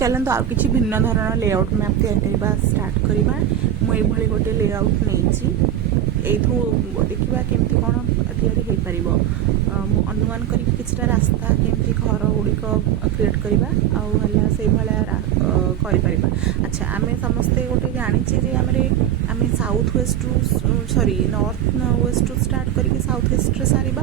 चलते आउ कि भिन्न धरण लेआउट मैप या स्टार्ट करवा। मुझे गोटे लेआउट नहीं देखा केमती कौन या अनुमान कर किसी रास्ता केमती घर गुड़िक क्रिएट करवा से भाया। अच्छा आम समस्ते गोटे जाचे आम south west sorry north west to start करके साउथ वेस्ट सारिबा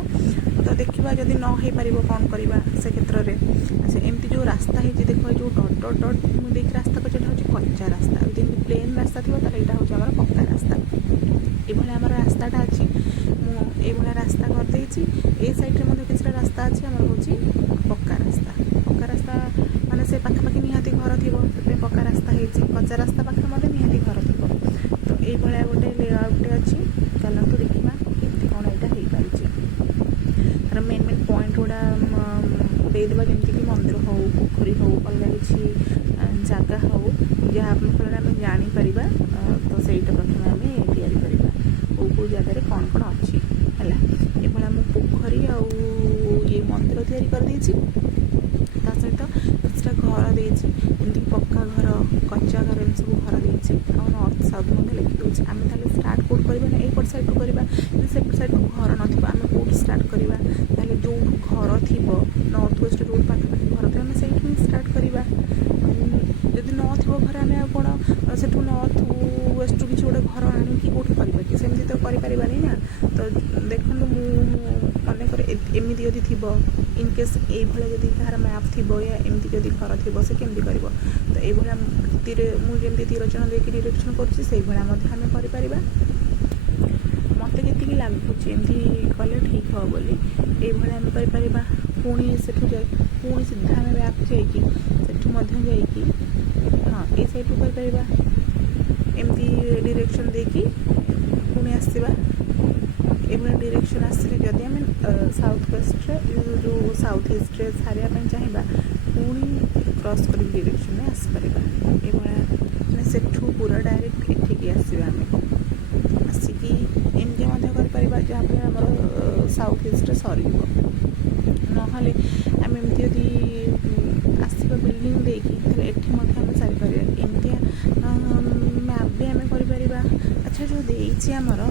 तो देखा जदि न हो पार कौन करवा से क्षेत्र में। अच्छा एमती जो रास्ता है देख जो डट डट डट मुझे रास्ता को हूँ कच्चा रास्ता जमी प्लेन रास्ता थी तो यहाँ हूँ आम पक्का रास्ता ये आम रास्ताटा अच्छी मुझे रास्ता करदे ये सैड्रे किसी रास्ता अच्छी आम हूँ पक्का रास्ता माने से पाखापाखि निहाती घर थी से पक्का रास्ता है कच्चा रास्ता पाखे मतलब निहाती घर थी तो ये गोटे लेआउटे अच्छी चलते देखा केमती कौन यहाँ हो पार तार मेन मेन पॉइंट गुड़ा देदेबा जमीक मंदिर हो पोखरी हो अलग किसी जगह हो जहाँ फल आम जापर तो सहीटा प्रथम आम या कौ जगार कौन कौन अच्छी है ये आम पोखरी ये मंदिर तैयारी कर सहित किसी घर देती पक्का घर कच्चा घर एम सब घर देती नॉर्थ साउथ लिखी दूसरी आम ताले स्टार्ट कौट करवा एपट साइड करवा से साइड घर नाम कौट स्टार्ट करवा जो घर थी नॉर्थ वेस्ट जो पाखापाखि घर थी आम से स्टार्ट करवा जदि न घर आम कौन से नॉर्थ वेस्ट किसी गोटे घर आणिकी कौट कर सेमती तो करें ना तो देखो मनकर एमती जदि थी इनकेस ये जदि तार मैप थी या एमती जदि घर थी से केमती कर तो ये मुझे तीरचन देकर डिरेक्शन करें कर मत जी लगुच एमती कले ठीक हे बोली ये आम कर पुणी से पुणी सीधा आम मैप जाकि हाँ ये सैड कर एमती डिरेक्शन देकी पुणी आसवा ये डिरेक्शन आसले जदि आम साउथ वेस्ट जो साउथ ईस्ट सारे चाहिए पुणी क्रॉस कर डिरेक्शन में आसपर ये से पूरा डायरेक्ट एठिकी आसवा आम आसिकी एमती कर जहाँ आम साउथ ईस्ट सर ना आम एमती यदि आसवा बिल्डिंग देखिए आम सारीपर एमती मैप भी आम कर। अच्छा जो देती आमर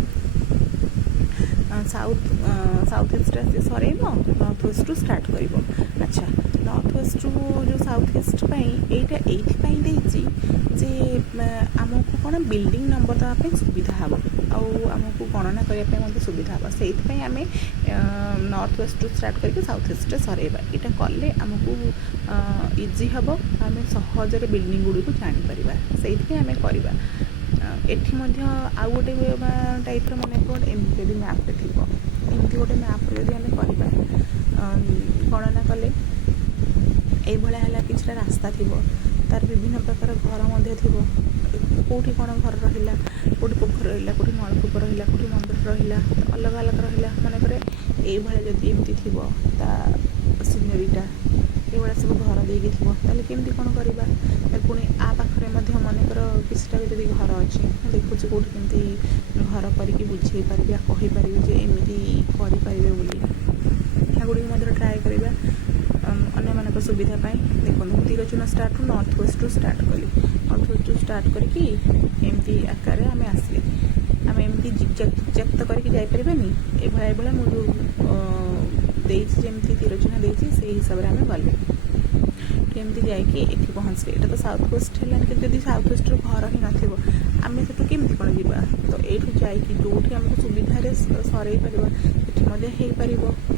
south east sir north west start कर। अच्छा नॉर्थ वेस्ट जो साउथ ईस्ट यहाँ ये आमको कौन बिल्डिंग नंबर देवाई सुविधा हम आमको गणना करने सुविधा हम से आम नॉर्थ वेस्ट स्टार्ट करके साउथ ईस्ट सरवा यहाँ कले आमको इजी हम आम सहजरे बिल्डिंग गुड़ी जापर से आम करवा। एठी आउ गोटे टाइप मन एमती जब मैप्रे थी एमती गोटे मैप्रे जब आम कर गणना कले ये किसी रास्ता थी तार विभिन्न प्रकार घर थी कौटी कौन घर रहा कौटी पोखर रहा कौटी नलकूप रहा कौटी मंदिर रहा तो अलग अलग रहा मनकर ये जदि एमती थी सीनेरीटा ये सब घर देकी थी ताले केमती कौन करवा पुणी आ पाखे मनकर किसी जब घर अच्छी देखुची कौटी केमती घर करके बुझे पारि कहीपर जे एमती करें बोली गुड़ी ट्राए करवा अन्य सुविधा देखो तीरचून स्टार्ट नॉर्थ वेस्ट स्टार्ट कली नॉर्थ वेस्ट स्टार्ट करके एमती आकार आम आसले आम एमती जिक्जाक तो करके जापरानी ये मुझे जमी तीरचूना देती से हिसाब से आम गले केमती जाकि पहुँचले यहाँ तो साउथ वेस्ट है कि साउथ वेस्ट घर ही नाम से केमती कौन जा तो यू जा जो आमको सुविधा सरई पार ये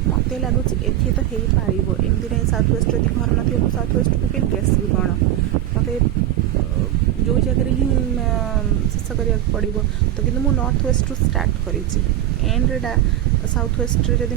मत लगुच ये तो हो पार एमती नहीं साउथ वेस्ट यदि घर न साउथ वेस्ट को केमती आसबी कौन मत जो जगह ही शेष करा पड़ो तो कि नॉर्थ वेस्ट स्टार्ट कर एंड्रेटा साउथ वेस्ट जब